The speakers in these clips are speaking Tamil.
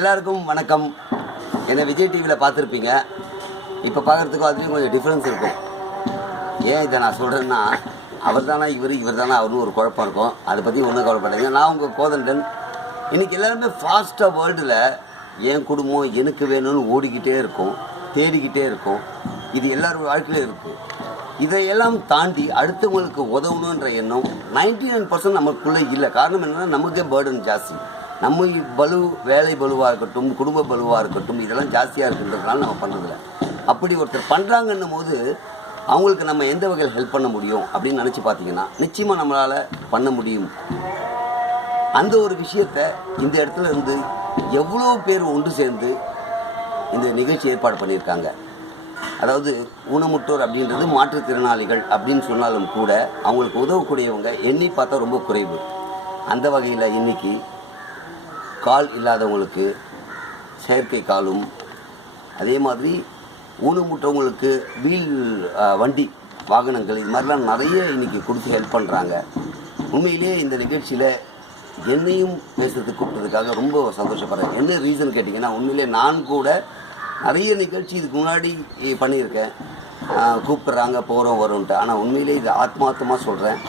எல்லாருக்கும் வணக்கம். என்ன விஜய் டிவியில் பார்த்துருப்பீங்க. இப்போ பார்க்குறதுக்கும் அதுலேயும் கொஞ்சம் டிஃப்ரென்ஸ் இருக்கும். ஏன் இதை நான் சொல்கிறேன்னா, அவர் தானே இவர் தானே அவரும் ஒரு குழப்பம் இருக்கும். அதை பற்றி ஒன்றும் கவலைப்படாதீங்க. நான் உங்கள் கோதண்டன். இன்றைக்கி எல்லாருமே ஃபாஸ்ட்டாக வேர்ல்டில் என் குடும்பம் எனக்கு வேணும்னு ஓடிக்கிட்டே இருக்கும், தேடிக்கிட்டே இருக்கும். இது எல்லாரும் வாழ்க்கையிலும் இருக்குது. இதையெல்லாம் தாண்டி அடுத்தவங்களுக்கு உதவணுன்ற எண்ணம் 99% நமக்குள்ளே இல்லை. காரணம் என்னென்னா, நமக்கே பேர்டன் ஜாஸ்தி. நம்ம வேலை பலுவாக இருக்கட்டும், குடும்ப பலுவாக இருக்கட்டும், இதெல்லாம் ஜாஸ்தியாக இருக்குன்றதுனால நம்ம பண்ணுறதில்ல. அப்படி ஒருத்தர் பண்ணுறாங்கன்னும் போது அவங்களுக்கு நம்ம எந்த வகையில் ஹெல்ப் பண்ண முடியும் அப்படின்னு நினச்சி பார்த்தீங்கன்னா, நிச்சயமாக நம்மளால் பண்ண முடியும். அந்த ஒரு விஷயத்தை இந்த இடத்துல இருந்து எவ்வளோ பேர் ஒன்று சேர்ந்து இந்த நிகழ்ச்சி ஏற்பாடு பண்ணியிருக்காங்க. அதாவது ஊனமுற்றோர் அப்படின்றது மாற்றுத்திறனாளிகள் அப்படின்னு சொன்னாலும் கூட அவங்களுக்கு உதவக்கூடியவங்க எண்ணி பார்த்தா ரொம்ப குறைவு. அந்த வகையில் இன்றைக்கி கால் இல்லாதவங்களுக்கு செயற்கை காலும், அதே மாதிரி ஊனமுற்றவங்களுக்கு வண்டி வாகனங்கள், இது மாதிரிலாம் நிறைய இன்றைக்கி கொடுத்து ஹெல்ப் பண்ணுறாங்க. உண்மையிலேயே இந்த நிகழ்ச்சியில் என்னையும் பேசுறதுக்கு கூப்பிட்டதுக்காக ரொம்ப சந்தோஷப்படுறேன். என்ன ரீசன் கேட்டிங்கன்னா, உண்மையிலே நான் கூட நிறைய நிகழ்ச்சி இதுக்கு முன்னாடி பண்ணியிருக்கேன். கூப்பிட்றாங்க, போகிறோம் வரோன்ட்டு. ஆனால் உண்மையிலே இது ஆத்மார்த்தமாக சொல்கிறேன்,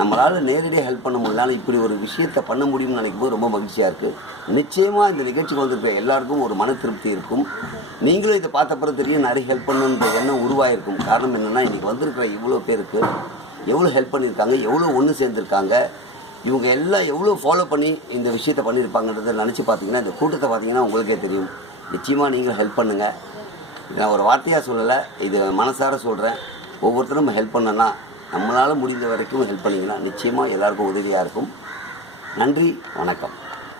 நம்மளால் நேரடியாக ஹெல்ப் பண்ண முடியலனாலும் இப்படி ஒரு விஷயத்தை பண்ண முடியும்னு நினைக்கும் போது ரொம்ப மகிழ்ச்சியாக இருக்குது. நிச்சயமாக இந்த நிகழ்ச்சிக்கு வந்திருக்க எல்லாருக்கும் ஒரு மன திருப்தி இருக்கும். நீங்களும் இதை பார்த்த தெரியும், நிறைய ஹெல்ப் பண்ணுன்ற எண்ணம் உருவாயிருக்கும். காரணம் என்னென்னா, இன்றைக்கி வந்திருக்கிற இவ்வளோ பேருக்கு எவ்வளோ ஹெல்ப் பண்ணியிருக்காங்க, எவ்வளோ ஒன்று சேர்ந்துருக்காங்க, இவங்க எல்லாம் எவ்வளோ ஃபாலோ பண்ணி இந்த விஷயத்தை பண்ணியிருப்பாங்கன்றதை நினச்சி பார்த்தீங்கன்னா, இந்த கூட்டத்தை பார்த்தீங்கன்னா உங்களுக்கே தெரியும். நிச்சயமாக நீங்களும் ஹெல்ப் பண்ணுங்கள். இதை நான் ஒரு வார்த்தையாக சொல்லலை, இது மனசார சொல்கிறேன். ஒவ்வொருத்தரும் நம்ம ஹெல்ப் பண்ணோன்னா, நம்மளால் முடிந்த வரைக்கும் ஹெல்ப் பண்ணிங்கன்னா நிச்சயமாக எல்லாருக்கும் உதவியாக இருக்கும். நன்றி, வணக்கம்.